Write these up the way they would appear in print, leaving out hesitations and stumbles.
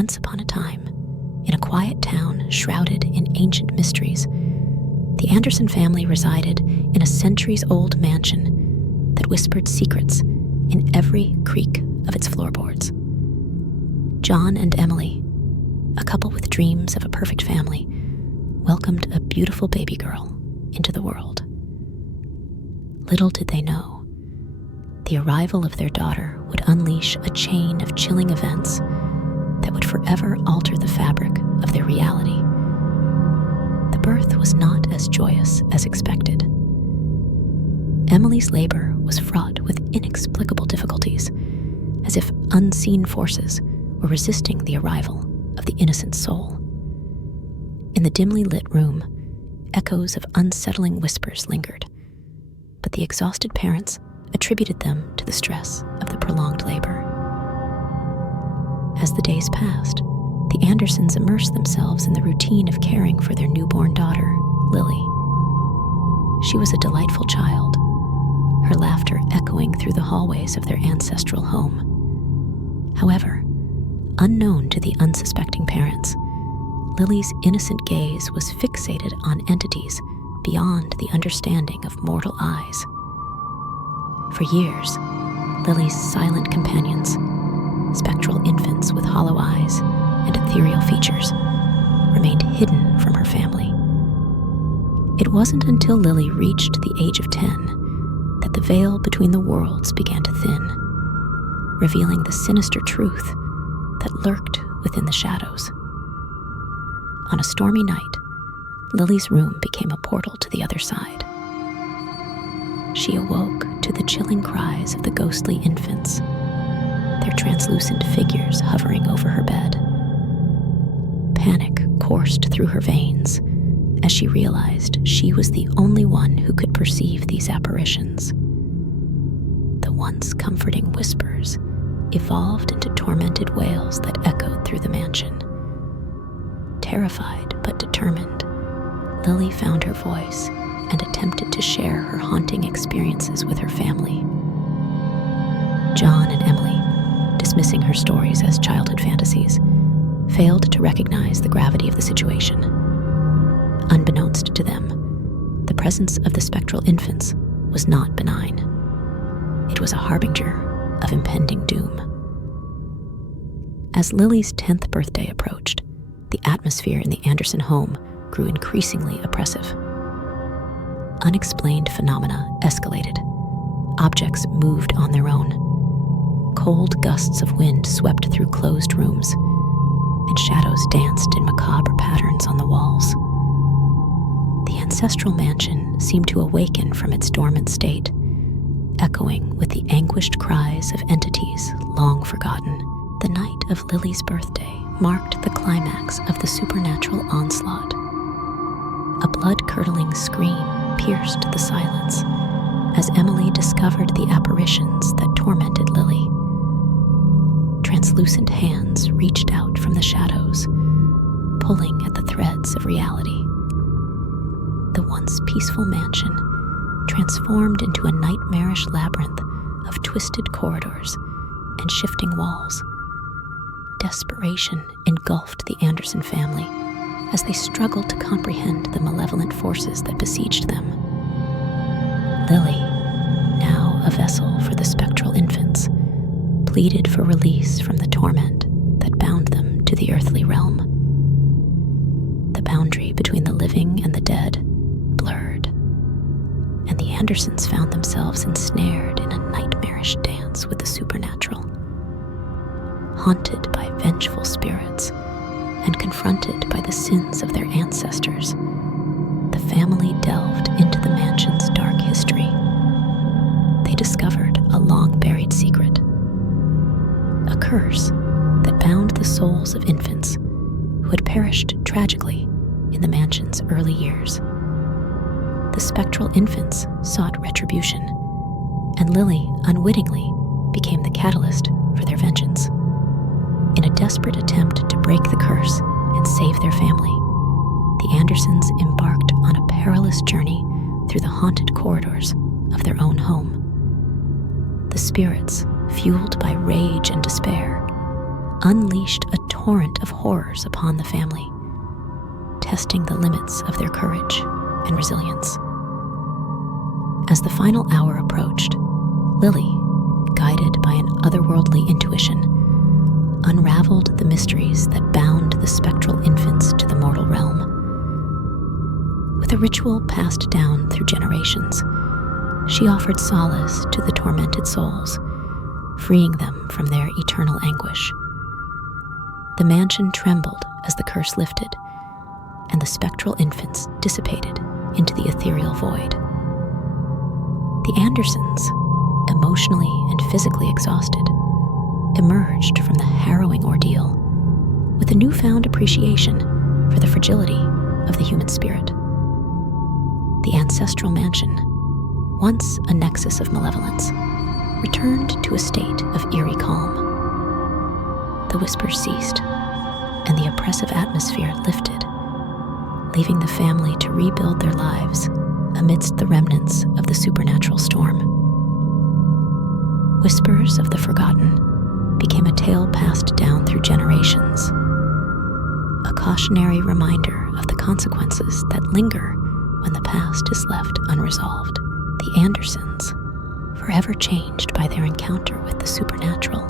Once upon a time, in a quiet town shrouded in ancient mysteries, the Anderson family resided in a centuries-old mansion that whispered secrets in every creak of its floorboards. John and Emily, a couple with dreams of a perfect family, welcomed a beautiful baby girl into the world. Little did they know, the arrival of their daughter would unleash a chain of chilling events that would forever alter the fabric of their reality. The birth was not as joyous as expected. Emily's labor was fraught with inexplicable difficulties, as if unseen forces were resisting the arrival of the innocent soul. In the dimly lit room, echoes of unsettling whispers lingered, but the exhausted parents attributed them to the stress of the prolonged labor. As the days passed, the Andersons immersed themselves in the routine of caring for their newborn daughter, Lily. She was a delightful child, her laughter echoing through the hallways of their ancestral home. However, unknown to the unsuspecting parents, Lily's innocent gaze was fixated on entities beyond the understanding of mortal eyes. For years, Lily's silent companions, spectral infants with hollow eyes and ethereal features, remained hidden from her family. It wasn't until Lily reached the age of 10 that the veil between the worlds began to thin, revealing the sinister truth that lurked within the shadows. On a stormy night, Lily's room became a portal to the other side. She awoke to the chilling cries of the ghostly infants, their translucent figures hovering over her bed. Panic coursed through her veins as she realized she was the only one who could perceive these apparitions. The once comforting whispers evolved into tormented wails that echoed through the mansion. Terrified but determined, Lily found her voice and attempted to share her haunting experiences with her family. John and Emily, dismissing her stories as childhood fantasies, failed to recognize the gravity of the situation. Unbeknownst to them, the presence of the spectral infants was not benign. It was a harbinger of impending doom. As Lily's 10th birthday approached, the atmosphere in the Anderson home grew increasingly oppressive. Unexplained phenomena escalated. Objects moved on their own. Cold gusts of wind swept through closed rooms, and shadows danced in macabre patterns on the walls. The ancestral mansion seemed to awaken from its dormant state, echoing with the anguished cries of entities long forgotten. The night of Lily's birthday marked the climax of the supernatural onslaught. A blood-curdling scream pierced the silence as Emily discovered the apparitions that tormented Lily. Translucent hands reached out from the shadows, pulling at the threads of reality. The once peaceful mansion transformed into a nightmarish labyrinth of twisted corridors and shifting walls. Desperation engulfed the Anderson family as they struggled to comprehend the malevolent forces that besieged them. Lily, now a vessel for the spectral infants, pleaded for release from the torment that bound them to the earthly realm. The boundary between the living and the dead blurred, and the Andersons found themselves ensnared in a nightmarish dance with the supernatural. Haunted by vengeful spirits and confronted by the sins of their ancestors, the family delved into the mansion's dark history. They discovered a long-buried secret, a curse that bound the souls of infants who had perished tragically in the mansion's early years. The spectral infants sought retribution, and Lily unwittingly became the catalyst for their vengeance. In a desperate attempt to break the curse and save their family, the Andersons embarked on a perilous journey through the haunted corridors of their own home. The spirits, fueled by rage and despair, unleashed a torrent of horrors upon the family, testing the limits of their courage and resilience. As the final hour approached, Lily, guided by an otherworldly intuition, unraveled the mysteries that bound the spectral infants to the mortal realm. With a ritual passed down through generations, she offered solace to the tormented souls, freeing them from their eternal anguish. The mansion trembled as the curse lifted, and the spectral infants dissipated into the ethereal void. The Andersons, emotionally and physically exhausted, emerged from the harrowing ordeal with a newfound appreciation for the fragility of the human spirit. The ancestral mansion, once a nexus of malevolence, returned to a state of eerie calm. The whispers ceased, and the oppressive atmosphere lifted, leaving the family to rebuild their lives amidst the remnants of the supernatural storm. Whispers of the Forgotten became a tale passed down through generations, a cautionary reminder of the consequences that linger when the past is left unresolved. The Andersons, forever changed by their encounter with the supernatural,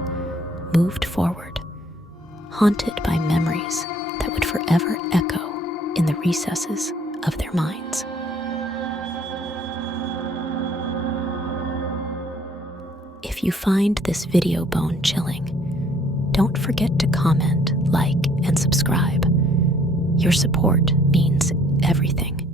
moved forward, haunted by memories that would forever echo in the recesses of their minds. If you find this video bone-chilling, don't forget to comment, like, and subscribe. Your support means everything.